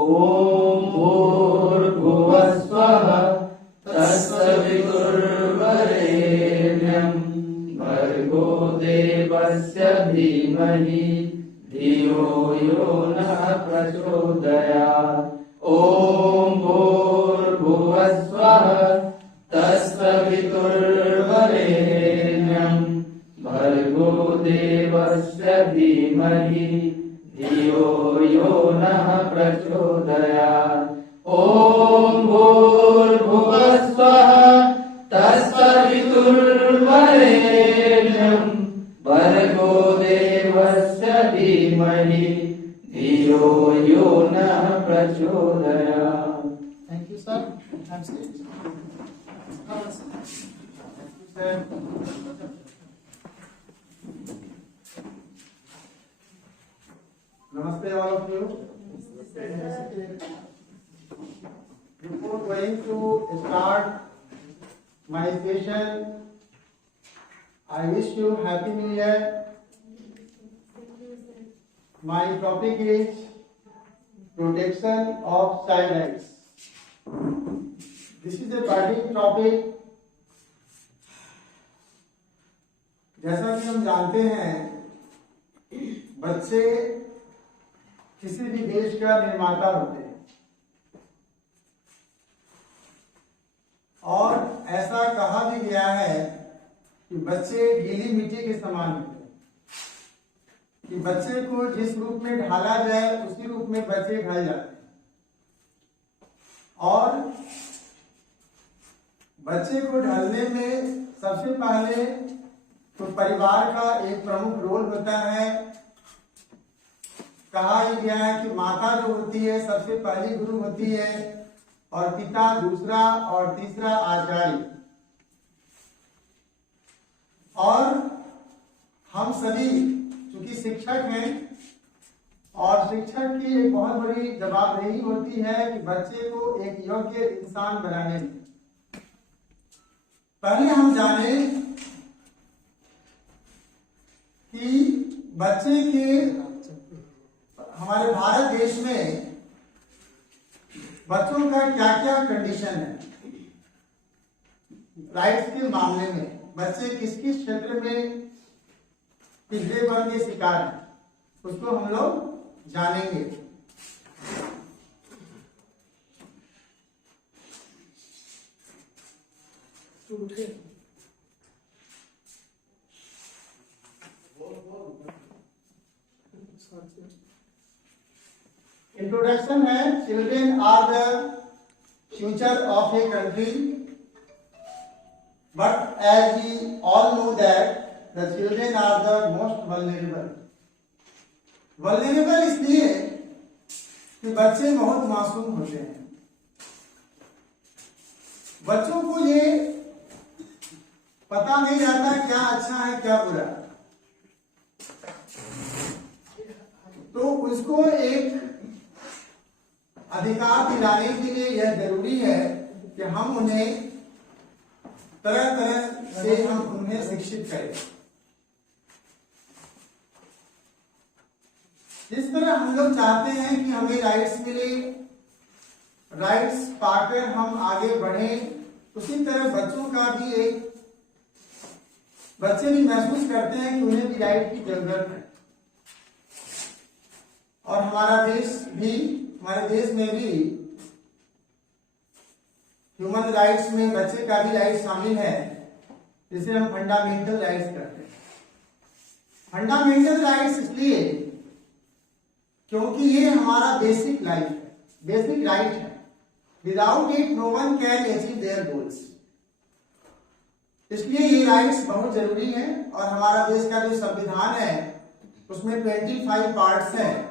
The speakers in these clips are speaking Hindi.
ॐ भूर्भुवस्वः तत्सवितुर्वरेण्यं भर्गो देवस्य धीमहि धियो यो नः प्रचोदयात्। ॐ भूर्भुवस्वः तत्सवितुर्वरेण्यं भर्गो देवस्य धीमहि धियो यो नः प्रचोदयात्। ॐ भूर्भुवस्वः तत्सवितुर्वरेण्यं भर्गो देवस्य धीमहि धियो यो नः प्रचोदयात्। Thank you, sir. I'm stage. Namaste all of you. Before going to start my session, I wish you Happy New Year. My topic is protection of child rights. This is a budding topic. जैसा कि हम जानते हैं, बच्चे किसी भी देश का निर्माता होते हैं और ऐसा कहा भी गया है कि बच्चे गीली मिट्टी के समान होते हैं, कि बच्चे को जिस रूप में ढाला जाए उसी रूप में बच्चे ढल जाते हैं। और बच्चे को ढलने में सबसे पहले तो परिवार का एक प्रमुख रोल होता है। कहा ही गया है कि माता जो होती है सबसे पहली गुरु होती है और पिता दूसरा और तीसरा आचार्य। और हम सभी चूंकि शिक्षक हैं और शिक्षक की एक बहुत बड़ी जवाबदेही होती है कि बच्चे को एक योग्य इंसान बनाने में। पहले हम जाने कि बच्चे के हमारे भारत देश में बच्चों का क्या क्या कंडीशन है राइट्स के मामले में। बच्चे किस किस क्षेत्र में पिछड़ेपन के शिकार हैं उसको हम लोग जानेंगे। इंट्रोडक्शन है, children are the future of a country, but as we all know that the children are the most vulnerable. Vulnerable इसलिए कि बच्चे बहुत मासूम होते हैं। बच्चों को ये पता नहीं रहता क्या अच्छा है क्या बुरा, तो उसको एक अधिकार दिलाने के लिए यह जरूरी है कि हम उन्हें तरह तरह से हम उन्हें शिक्षित करें। जिस तरह हम लोग चाहते हैं कि हमें राइट्स मिले, राइट्स पाकर हम आगे बढ़ें, उसी तरह बच्चों का भी बच्चे भी महसूस करते हैं कि उन्हें भी राइट की जरूरत है। और हमारे देश में भी ह्यूमन राइट्स में बच्चे का भी राइट शामिल है, जिसे हम फंडामेंटल राइट्स कहते हैं। फंडामेंटल राइट्स इसलिए क्योंकि ये हमारा बेसिक लाइफ है, बेसिक राइट है। Without it no one can achieve their goals. इसलिए ये राइट्स बहुत जरूरी है। और हमारा देश का जो संविधान है उसमें 25 पार्ट्स हैं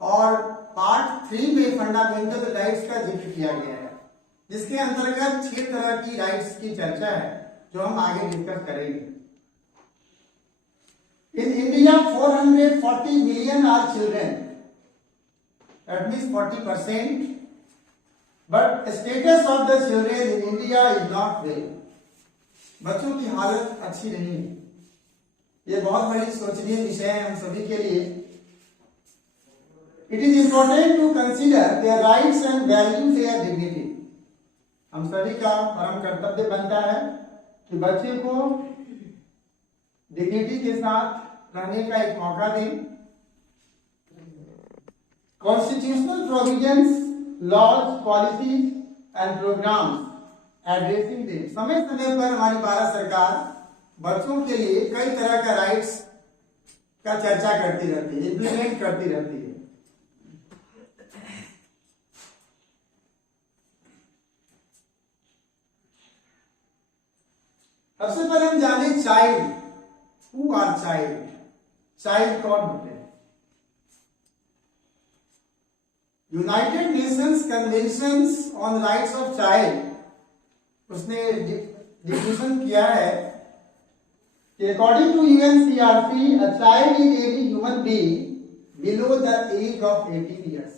और पार्ट 3 में फंडामेंटल राइट्स का जिक्र किया गया है, जिसके अंतर्गत 6 तरह की राइट्स की चर्चा है जो हम आगे डिस्कस करेंगे। In India 440 million are children, that means 40%, but status of the children in India is not well. बच्चों की हालत अच्छी नहीं है। ये बहुत बड़ी सोचनीय विषय है हम सभी के लिए। It is important to consider their rights and value their dignity. हम सभी का परम कर्तव्य बनता है कि बच्चे को डिग्निटी के साथ रहने का एक मौका दें। Constitutional provisions, laws, policies and programs addressing them. समय समय पर हमारी भारत सरकार बच्चों के लिए कई तरह का राइट्स का चर्चा करती रहती है, इम्प्लीमेंट करती रहती है। सबसे पहले हम जाने child, who are child, child कौन होते हैं। United Nations conventions on rights of child उसने डिफिनेशन किया है कि according to UNCRC a child is any human being below the age of 18 years.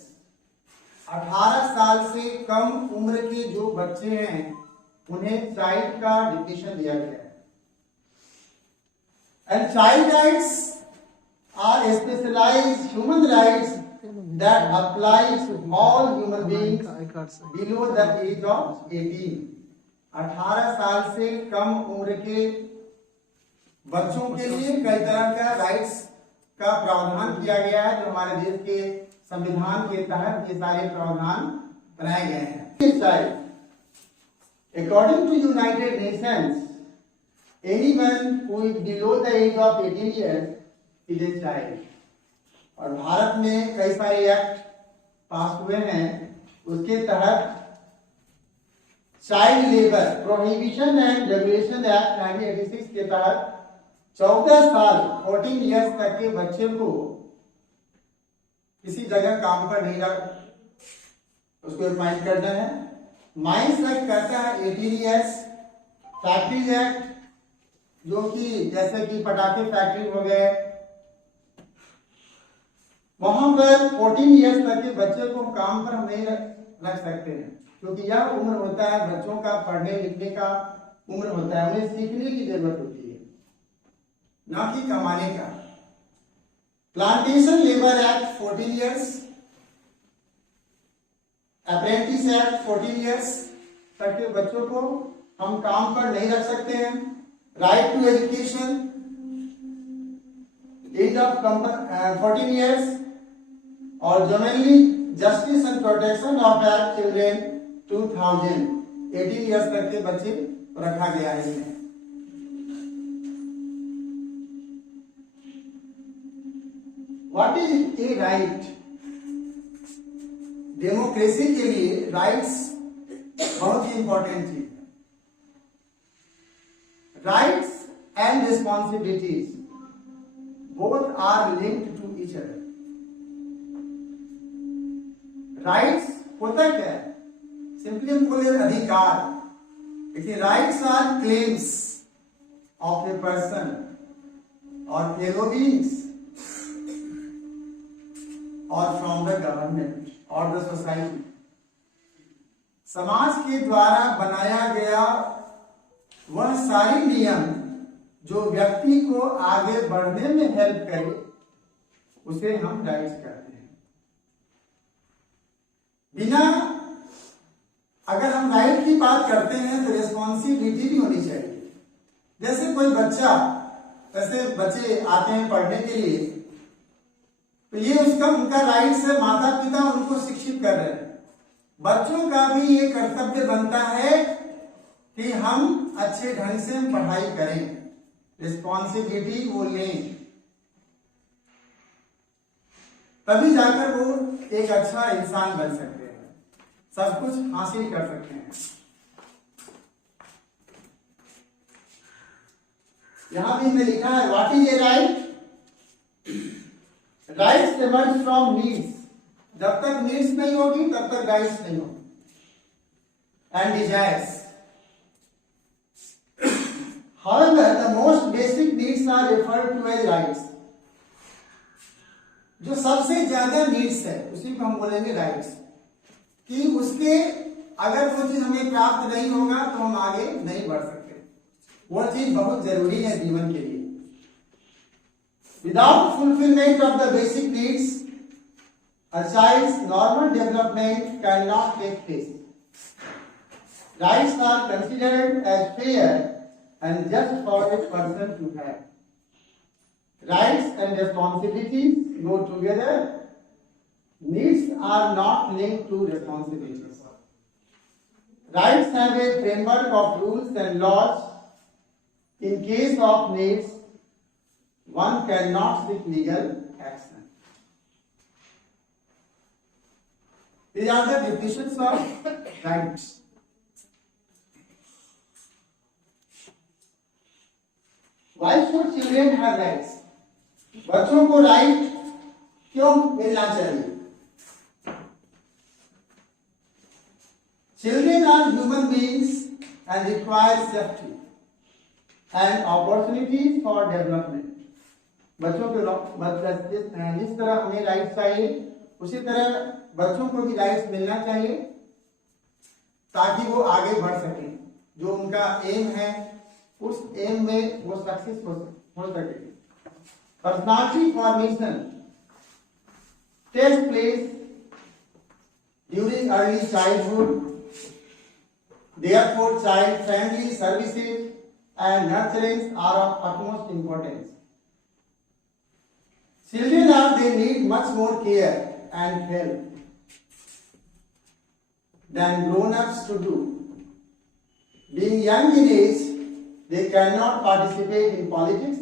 18 साल से कम उम्र के जो बच्चे हैं उन्हें चाइल्ड का डिफिनेशन दिया गया है। And child rights are specialised human rights that applies to all human beings below the age of 18. 18 साल से कम उम्र के बच्चों के लिए कई तरह का राइट्स का प्रावधान किया गया है, जो हमारे देश के संविधान के तहत ये सारे प्रावधान बनाए गए हैं। According to United Nations, anyone who is below the age of 18 years is a child. और भारत में कई सारे एक्ट पास हुए हैं, उसके तहत child labour prohibition and regulation act 1986 के तहत 14 साल 14 इयर्स तक के बच्चे को किसी जगह काम पर नहीं रख उसको अपॉइंट करना है। माइंस एक्ट कहता है 18 इयर्स। फैक्ट्रीज एक्ट जो कि जैसे कि पटाखे फैक्ट्री हो गए, वहां पर 14 इयर्स तक के बच्चे को काम पर हम नहीं रख सकते हैं, क्योंकि यह उम्र होता है बच्चों का पढ़ने लिखने का उम्र होता है, उन्हें सीखने की जरूरत होती है, ना कि कमाने का। Plantation labour act 14 years, apprentice act 14 years तक के बच्चों को हम काम पर नहीं रख सकते हैं। Right to education age of 14 years और juvenile justice and protection of act children 2000 18 years तक के बच्चे रखा गया है इसमें। What is a right? Democracy के लिए राइट्स बहुत ही इंपॉर्टेंट चीज है। Rights and responsibilities both are linked to each other. Rights होता क्या है? सिंपली हम बोले अधिकार, लेकिन rights are claims of a person और फेलो बीइंग्स और फ्रॉम द गवर्नमेंट और द सोसाइटी। समाज के द्वारा बनाया गया वह सारी नियम जो व्यक्ति को आगे बढ़ने में हेल्प करे उसे हम राइट्स कहते हैं। बिना अगर हम राइट की बात करते हैं तो रिस्पॉन्सिबिलिटी भी होनी चाहिए। जैसे कोई बच्चा, ऐसे बच्चे आते हैं पढ़ने के लिए, तो ये उनका राइट है, माता पिता उनको शिक्षित कर रहे हैं। बच्चों का भी ये कर्तव्य बनता है कि हम अच्छे ढंग से पढ़ाई करें, रिस्पॉन्सिबिलिटी वो लें, तभी जाकर वो एक अच्छा इंसान बन सकते हैं, सब कुछ हासिल कर सकते हैं। यहां भी मैं लिखा है what is a right? Rights emerge from needs. जब तक नीड्स नहीं होगी तब तक राइट्स नहीं होगी। And desires. However, the most basic needs are referred to as rights. जो सबसे ज्यादा नीड्स है उसी को हम बोलेंगे राइट्स, कि उसके अगर वो चीज हमें प्राप्त नहीं होगा तो हम आगे नहीं बढ़ सकते। वो चीज बहुत जरूरी है जीवन के लिए। Without fulfilment of the basic needs a child's normal development cannot take place. Rights are considered as fair and just for a person to have. Rights and responsibilities go together. Needs are not linked to responsibilities. Rights have a framework of rules and laws. In case of needs, one cannot seek legal action. These are the definitions of rights. Why should children have rights? बच्चों को राइट क्यों मिलना चाहिए? Children are human beings and require safety and opportunities for development. बच्चों के जिस तरह हमें राइट्स चाहिए उसी तरह बच्चों को भी राइट्स मिलना चाहिए ताकि वो आगे बढ़ सके। जो उनका एम है उस एम में वो सक्सेस हो सके। Personality formation takes place during early childhood. Therefore, child-friendly services and nurturance are of utmost importance. Children they need much more care and help than grown-ups to do. Being young in age, they cannot participate in politics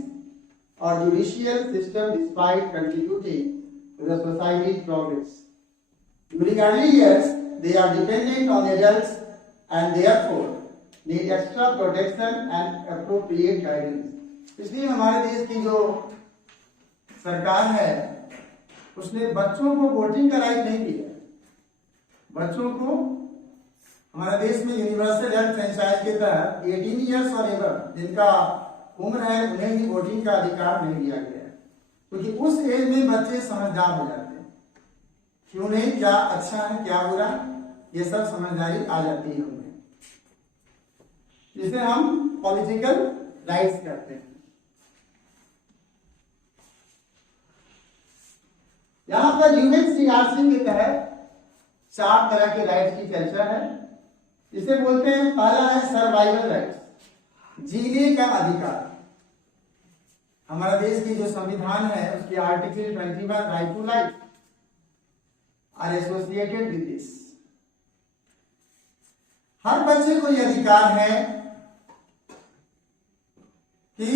or judicial system despite contributing to the society's progress. During early years, they are dependent on adults and therefore need extra protection and appropriate guidance. इसलिए हमारे देश की जो सरकार है उसने बच्चों को वोटिंग का राइट नहीं दिया। बच्चों को हमारा देश में यूनिवर्सल हेल्थ फ्रेंचाइज के तहत 18 इयर्स और एवर जिनका उम्र है उन्हें भी वोटिंग का अधिकार नहीं दिया गया है, क्योंकि उस एज में बच्चे समझदार हो जाते हैं कि उन्हें क्या अच्छा है क्या बुरा ये सब समझदारी आ जाती है उन्हें, जिसे हम पॉलिटिकल राइट्स कहते हैं। यहां पर यूएनसीआरसी के तहत 4 तरह के राइट्स की चर्चा है। इसे बोलते हैं, पहला है सर्वाइवल राइट्स, जीने का अधिकार। हमारा देश की जो संविधान है उसकी article 21 right to life are associated with this. हर बच्चे को यह अधिकार है कि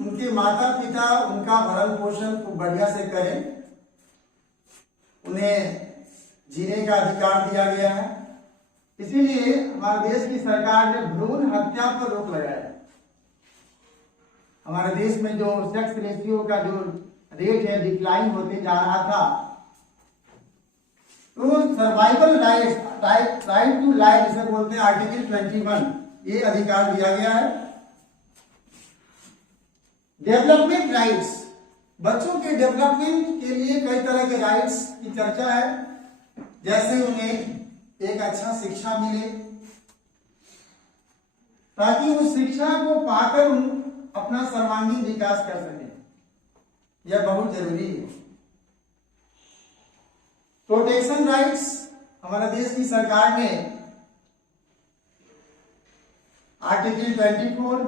उनके माता पिता उनका भरण पोषण खूब बढ़िया से करें, उन्हें जीने का अधिकार दिया गया है। इसीलिए हमारे देश की सरकार ने भ्रूण हत्या पर रोक लगाया है। हमारे देश में जो सेक्स रेशियो का जो रेट है डिक्लाइन होते जा रहा था, तो सर्वाइवल राइट टू लाइफ जिसे बोलते हैं आर्टिकल 21 ये अधिकार दिया गया है। डेवलपमेंट राइट्स, बच्चों के डेवलपमेंट के लिए कई तरह के राइट्स की चर्चा है, जैसे उन्हें एक अच्छा शिक्षा मिले ताकि उस शिक्षा को पाकर अपना सर्वांगीण विकास कर सके, यह बहुत जरूरी है। प्रोटेक्शन राइट्स, हमारा देश की सरकार ने आर्टिकल 24,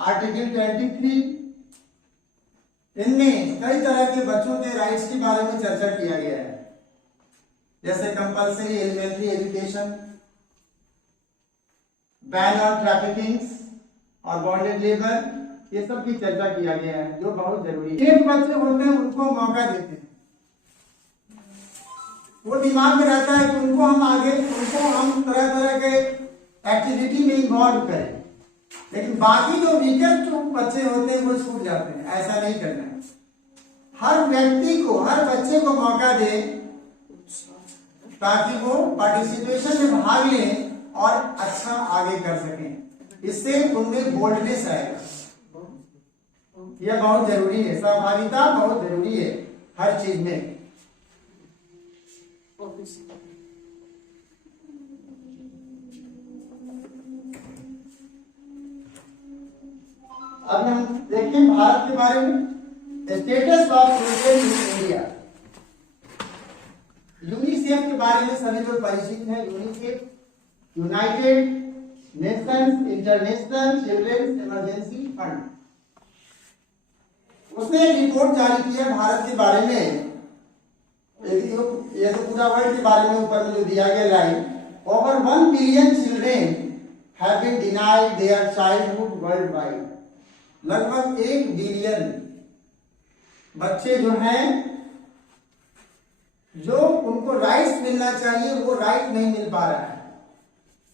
आर्टिकल 23 इनमें कई तरह के बच्चों के राइट्स के बारे में चर्चा किया गया है, जैसे compulsory elementary education, ban on trafficking और बॉन्डेड लेबर, ये सब की चर्चा किया गया है जो बहुत जरूरी है। एक बच्चे होते हैं उनको मौका देते हैं, वो दिमाग में रहता है कि उनको हम तरह तरह के एक्टिविटी में इन्वॉल्व करें, लेकिन बाकी जो वीकेस्ट बच्चे होते हैं वो छूट जाते हैं। ऐसा नहीं करना है, हर व्यक्ति को हर बच्चे को मौका दे ताकि वो पार्टिसिपेशन में भाग लें और अच्छा आगे कर सकें। इससे उनमें बोल्डनेस आएगा, यह बहुत जरूरी है। सहभागिता बहुत जरूरी है हर चीज में। अब हम देखें भारत के बारे में, status of children in India. बारे में सभी लोग परिचित हैं, UNICEF, United Nations International Children's Emergency Fund. उसने एक रिपोर्ट जारी की है भारत के बारे में, ये तो पूरा वर्ल्ड के बारे में ऊपर में जो दिया गया line, over 1 billion children have been denied their childhood worldwide. लगभग 1 बिलियन बच्चे जो हैं, जो उनको राइट्स मिलना चाहिए वो राइट नहीं मिल पा रहा है,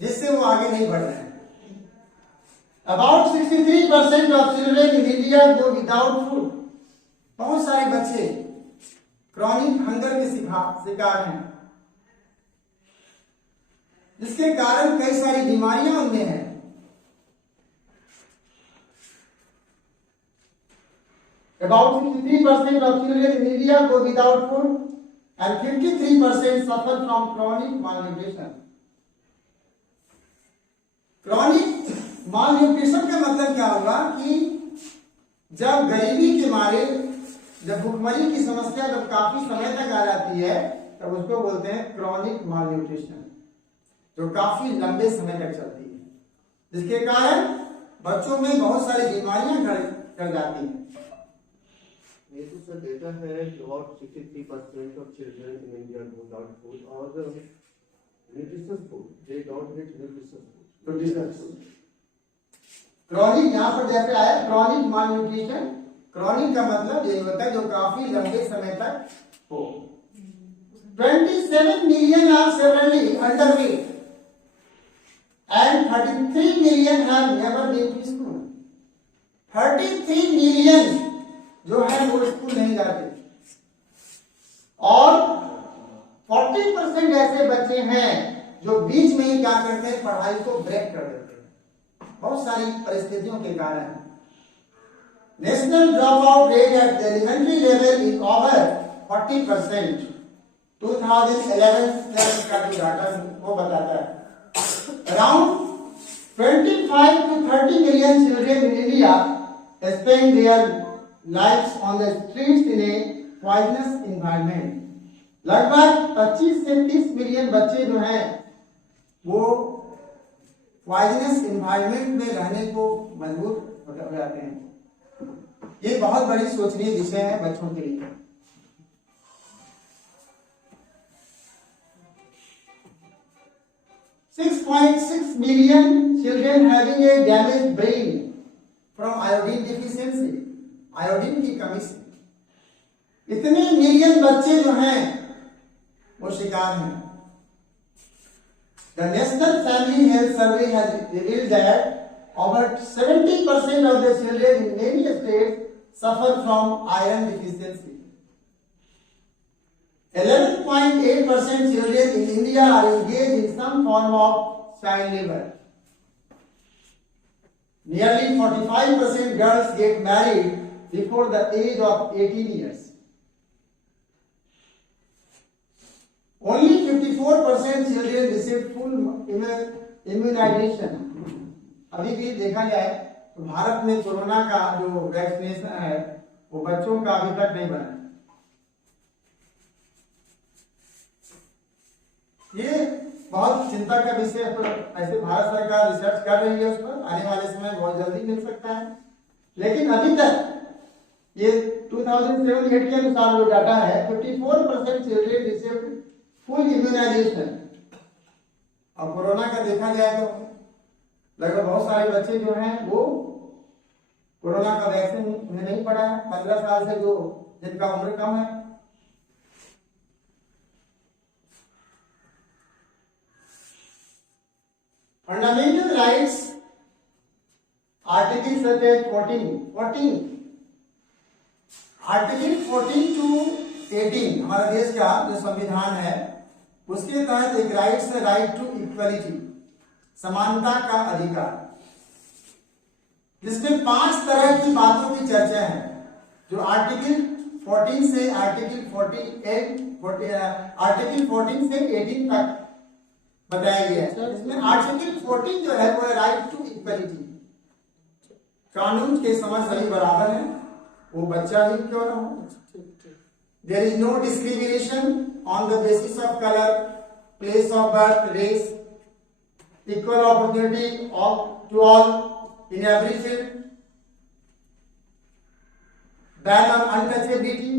जिससे वो आगे नहीं बढ़ रहे हैं। About 63% of children in India go without food. बहुत सारे बच्चे क्रॉनिक हंगर के शिकार हैं, जिसके कारण कई सारी बीमारियां उनमें हैं। About 63% of children in India go without food and 53% suffer from chronic malnutrition. Chronic malnutrition का मतलब क्या होगा कि जब गरीबी के मारे, जब भुखमरी की समस्या जब काफी समय तक आ जाती है, तब उसको बोलते हैं क्रॉनिक मालन्यूट्रिशन, जो काफी लंबे समय तक चलती है, जिसके कारण बच्चों में बहुत सारी बीमारियां कर जाती हैं। ये तो सर डेटा है कि about 63% of children in India go without food or the nutritious food. They don't get nutritious food. Chronic यहाँ पर जैसे आया क्रॉनिक मालन्यूट्रिशन, क्रॉनिक का मतलब ये होता है जो काफी लंबे समय तक हो। 27 million are severely underweight and 33 million have never been to school. 33 million जो है वो स्कूल नहीं जाते, और 40% ऐसे बच्चे हैं जो बीच में ही क्या करते हैं, पढ़ाई को ब्रेक कर देते हैं, बहुत सारी परिस्थितियों के कारण। National drop out rate at the elementary level is over 40%। 2011 का जो डाटा वो बताता है around 25 to 30 million children in India spend their lives on the streets in a poisonous environment। लगभग 25 से 30 मिलियन बच्चे जो हैं वो पॉइजनस एनवायरनमेंट में रहने को मजबूर हो जाते हैं। ये बहुत बड़ी सोचनीय विषय है बच्चों के लिए। $6.6 million children having a damaged brain from iodine deficiency, iodine की कमी से इतने मिलियन बच्चे जो हैं वो शिकार हैं। The National Family Health Survey has revealed that over 70% of the children in many states suffer from iron deficiency. 11.8% children in India are engaged in some form of child labor. Nearly 45% girls get married before the age of 18 years. Only 54% children receive full immunization. अभी भी देखा जाए तो भारत में कोरोना का जो वैक्सीनेशन है वो बच्चों का अभी तक नहीं बना। ये बहुत चिंता का विषय है। ऐसे भारत सरकार रिसर्च कर रही है उस पर, आने वाले समय बहुत जल्दी मिल सकता है, लेकिन अभी तक ये 2007-8 के अनुसार जो डाटा है 54% चिल्ड्रन रिसीव्ड फुल इम्यूनाइजेशन। और कोरोना का देखा जाए तो लगभग बहुत सारे बच्चे जो हैं वो कोरोना का वैक्सीन उन्हें नहीं पड़ा है, 15 साल से जो जिनका उम्र कम है। Fundamental rights article such as 14 article 14 to 18 हमारा देश का जो संविधान है उसके तहत एक राइट्स है, राइट टू इक्वलिटी, समानता का अधिकार, जिसमें 5 तरह की बातों की चर्चा है जो आर्टिकल 14 से आर्टिकल 14 से 18 तक बताया गया है। इसमें आर्टिकल 14 जो है वो है राइट टू इक्वलिटी, कानून के समझ सभी बराबर है, वो बच्चा ही क्यों ना हो। There is no discrimination on the basis of colour, place of birth, race, equal opportunity to all in every field, ban on untouchability,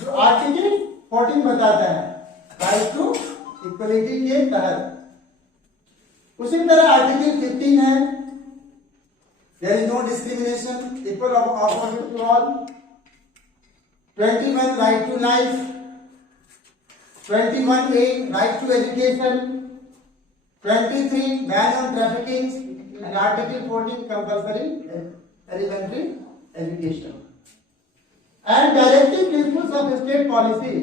जो आर्टिकल 14 बताता है राइट टू इक्वलिटी के तहत। उसी तरह आर्टिकल 15 है there is no discrimination, equal opportunity to all. 21 right to life, 21A right to education, 23 ban on trafficking and article 14 compulsory elementary education. And directive principles of state policy,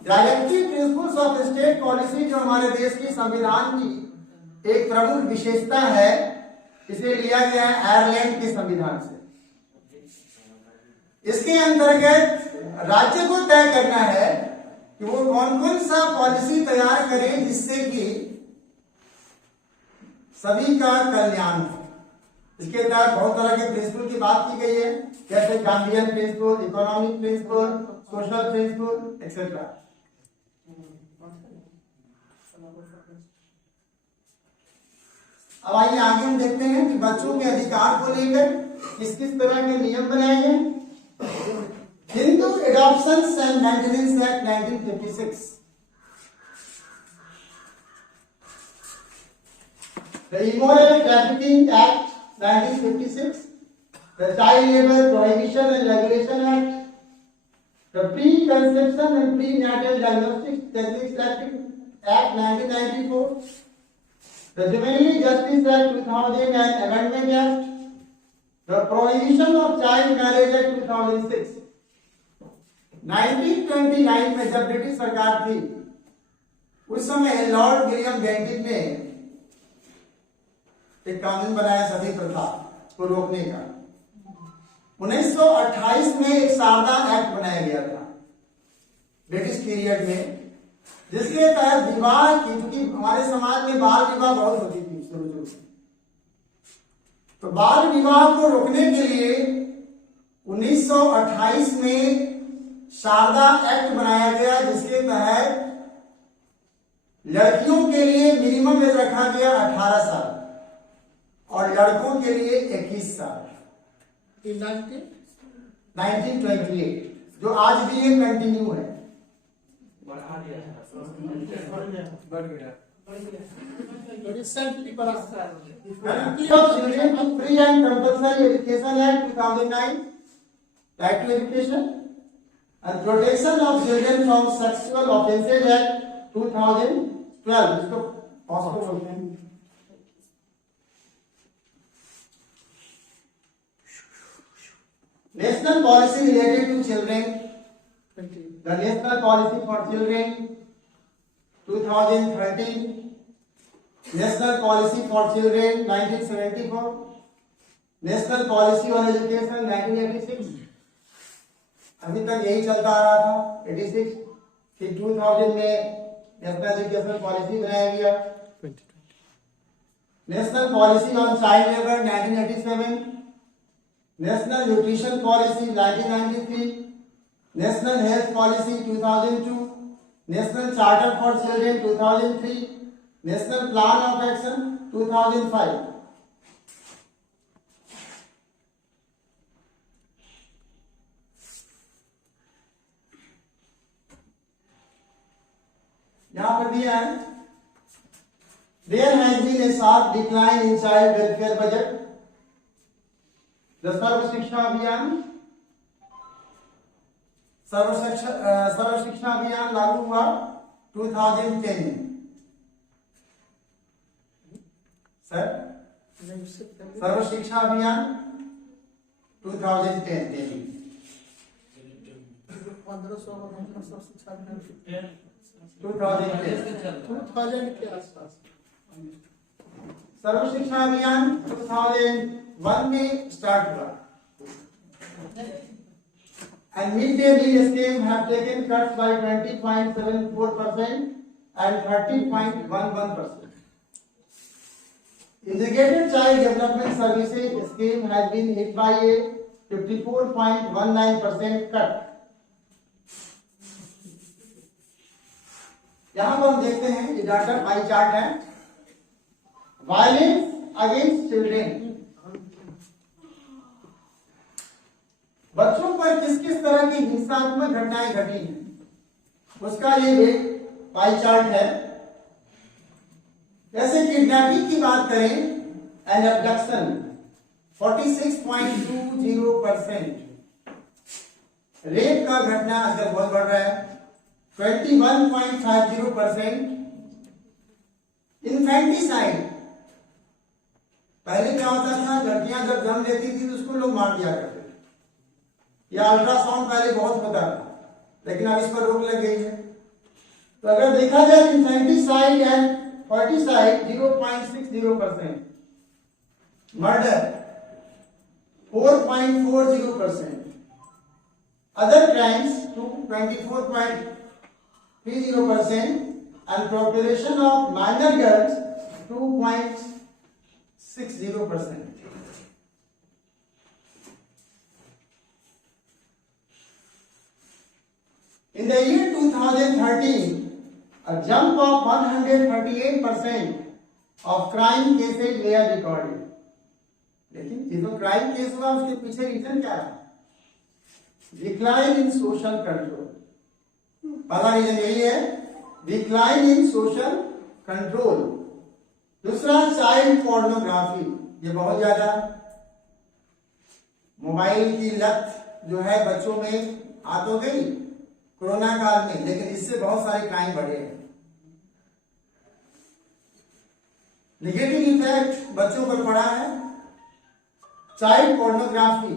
directive principles of state policy जो हमारे देश की संविधान की एक प्रमुख विशेषता है, इसे लिया गया है आयरलैंड के संविधान से। इसके अंतर्गत राज्य को तय करना है कि वो कौन कौन सा पॉलिसी तैयार करें जिससे कि सभी का कल्याण हो। इसके तहत बहुत तरह के प्रिंसिपल की बात की गई है, जैसे Gandhian principle, economic principle, social principle etcetera. अब आइए आगे हम देखते हैं कि बच्चों के अधिकार को लेकर किस किस तरह के नियम बनाए गए। Hindu adoption and maintenance act 1956, the Immoral Trafficking Act 1956, the Child Labor Prohibition and Regulation Act, the Preconception and Prenatal Diagnostic Techniques Act 1994, the Juvenile Justice Act 2000 and Amendment Act, the Prohibition of Child Marriage Act 2006। 1929 में जब ब्रिटिश सरकार थी, उस समय लॉर्ड विलियम बेंटिक ने एक कानून बनाया सभी प्रथा को रोकने का। 1928 में एक शारदा एक्ट बनाया गया था ब्रिटिश पीरियड में, जिसके तहत विवाह की, क्योंकि हमारे समाज में बाल विवाह बहुत होती थी शुरू से, तो बाल विवाह को रोकने के लिए 1928 में शारदा एक्ट बनाया गया, जिसके तहत लड़कियों के लिए मिनिमम एज रखा गया 18 साल और लड़कों के लिए 21 साल। 1928 जो आज भी ये कंटिन्यू है। Free and compulsory education act 2009, right to education, and protection of children from sexual offences act 2012, इसको पॉस्को बोलते हैं। National policy related to children, the National Policy for Children 2013, National Policy for Children 1974, National Policy on Education 1986, अभी तक यही चलता आ रहा था 86, फिर 2000 में नेशनल एजुकेशन पॉलिसी बनाया गया। National policy on child labour 1987, national nutrition policy 1993, national health policy 2002, national charter for children 2003, national plan of action 2005। यहां पर दिया है, there has been a sharp decline in child welfare budget. Sarva Shiksha Abhiyan, सर्व शिक्षा अभियान लागू हुआ 2010 में। सर, सर्व शिक्षा अभियान 2010 दिल्ली। 2010 के आसपास सर्व शिक्षा अभियान 2001 में स्टार्ट हुआ, and mid-day meal scheme have taken cuts by 20.74% and 30.11%. Integrated Child Development Services scheme has been hit by a 54.19% cut. यहां पर हम देखते हैं ये डाटा पाई चार्ट है, वायलेंस अगेंस्ट चिल्ड्रेन, बच्चों पर किस किस तरह की हिंसात्मक घटनाएं घटी हैं उसका ये एक पाई चार्ट है। जैसे किडनैपिंग की बात करें एंड अबडक्शन 46.20%, रेप का घटना आजकल बहुत बढ़ रहा है 21.50%, इन्फेंटिसाइड, पहले क्या होता था लड़कियां जब जन्म लेती थी तो उसको लोग मार दिया करते थे, या अल्ट्रासाउंड पहले बहुत होता था, लेकिन अब इस पर रोक लग गई है। तो अगर देखा जाए infanticide and feticide 0.60%, murder 4.40%, other crimes to 24.30%, and population of minor girls 2.60%. In the year 2013, a jump of 138% of crime cases were recorded. लेकिन ये तो क्राइम केस हुआ, उसके पीछे रीजन क्या है? Decline in social control. पहला रीजन यही है, डिक्लाइन इन सोशल कंट्रोल। दूसरा चाइल्ड पोर्नोग्राफी, ये बहुत ज्यादा मोबाइल की लत जो है बच्चों में आ तो गई कोरोना काल में, लेकिन इससे बहुत सारे क्राइम बढ़े हैं। निगेटिव इफेक्ट बच्चों पर पड़ा है, child pornography,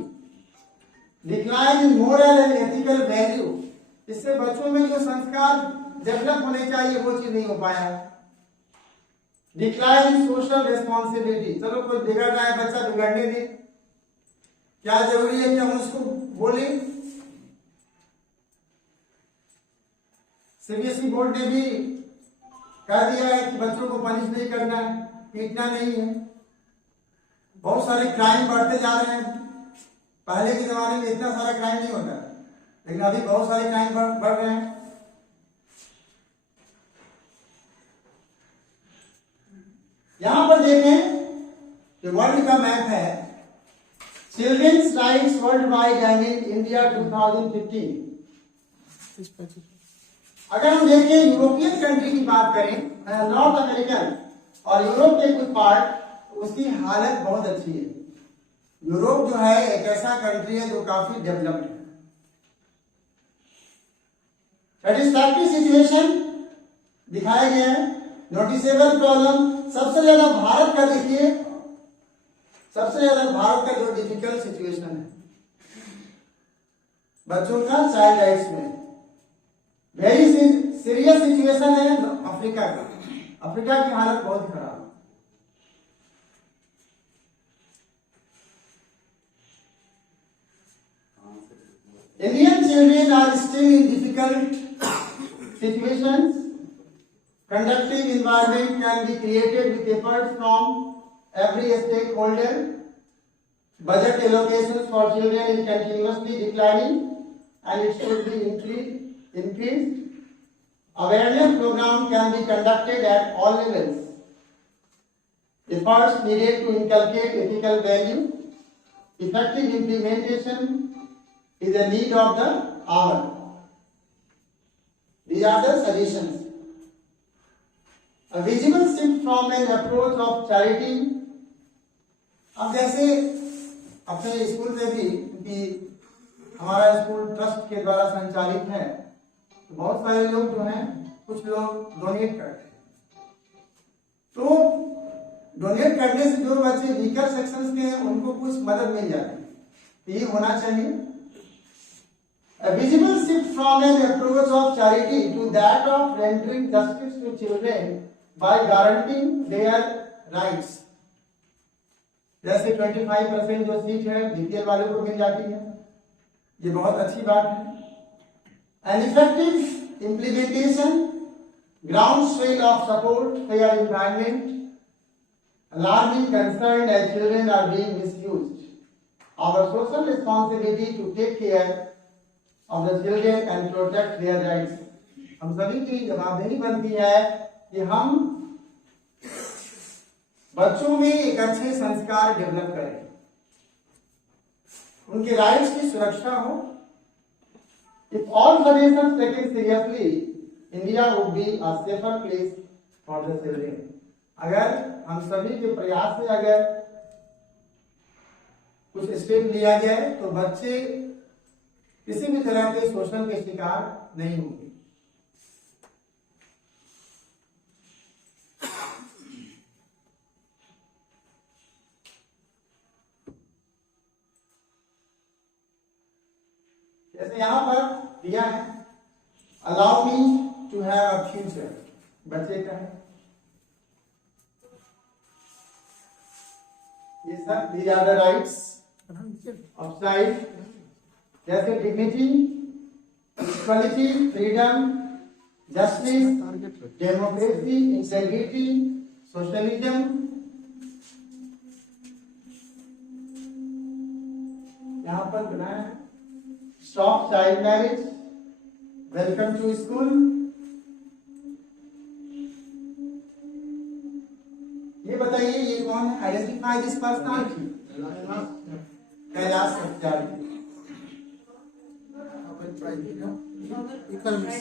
decline in moral and ethical value, इससे बच्चों में जो संस्कार डेवलप होने चाहिए वो चीज नहीं हो पाया। डिक्लाइन इन सोशल रिस्पॉन्सिबिलिटी, चलो कोई बिगड़ रहा है बच्चा बिगड़ने दे, क्या जरूरी है कि हम उसको बोले? सीबीएसई बोर्ड ने भी कह दिया है कि बच्चों को पनिश नहीं करना है, पीटना नहीं है। बहुत सारे क्राइम बढ़ते जा रहे हैं, पहले के जमाने में इतना सारा क्राइम नहीं होता, लेकिन अभी बहुत सारे क्राइम बढ़ रहे हैं। यहां पर देखें कि वर्ल्ड का मैप है, children's rights worldwide and in India 2015। अगर हम देखें यूरोपियन कंट्री की बात करें, नॉर्थ अमेरिकन और यूरोप के कुछ पार्ट, उसकी हालत बहुत अच्छी है। यूरोप जो है एक ऐसा कंट्री है जो काफी डेवलप्ड है। सेटिस्फैक्टरी सिचुएशन दिखाया गया है। नोटिसेबल प्रॉब्लम, सबसे ज्यादा भारत का देखिए, सबसे ज्यादा भारत का जो डिफिकल्ट सिचुएशन है बच्चों का चाइल्ड राइट्स में, वेरी सीरियस सिचुएशन है अफ्रीका का। अफ्रीका की हालत बहुत खराब है। Indian children are still in difficult situations. Conducive environment can be created with efforts from every stakeholder. Budget allocations for children is continuously declining and it should be increased. Awareness program can be conducted at all levels. Efforts needed to inculcate ethical value. Effective implementation is the need of the hour. These are the suggestions. A visible shift from an approach of charity. अब जैसे अपने स्कूल में भी, क्योंकि हमारा स्कूल ट्रस्ट के द्वारा संचालित है, तो बहुत सारे लोग जो हैं, कुछ लोग डोनेट करते हैं। तो डोनेट करने से जो बच्चे वीकर सेक्शंस के हैं उनको कुछ मदद मिल जाती है, तो ये होना चाहिए। A visible shift from an approach of charity to that of rendering justice to children by guaranteeing their rights. जैसे 25% जो सीट है बीपीएल वालों को मिल जाती है, ये बहुत अच्छी बात है। An effective implementation, groundswell of support, fair environment, alarming concern as children are being misused. Our social responsibility to take care of the children and protect their rights. हम सभी की जवाबदेही बनती है कि हम बच्चों में एक अच्छे संस्कार डेवलप करें, उनके राइट्स की सुरक्षा हो। If all the nations take it seriously, India would be a safer place for the children. अगर हम सभी के प्रयास से अगर कुछ स्टेप लिया जाए तो बच्चे किसी भी तरह के शोषण के शिकार नहीं होंगे। जैसे यहां पर दिया है, allow me to have a future, बच्चे का है ये सब। These are the rights of child, जैसे dignity, equality, freedom, justice, democracy, integrity, socialism. यहां पर बनाया है stop child marriage, welcome to school. ये बताइए ये कौन है? Identify this personality. Kailash Satyarthi. Economics.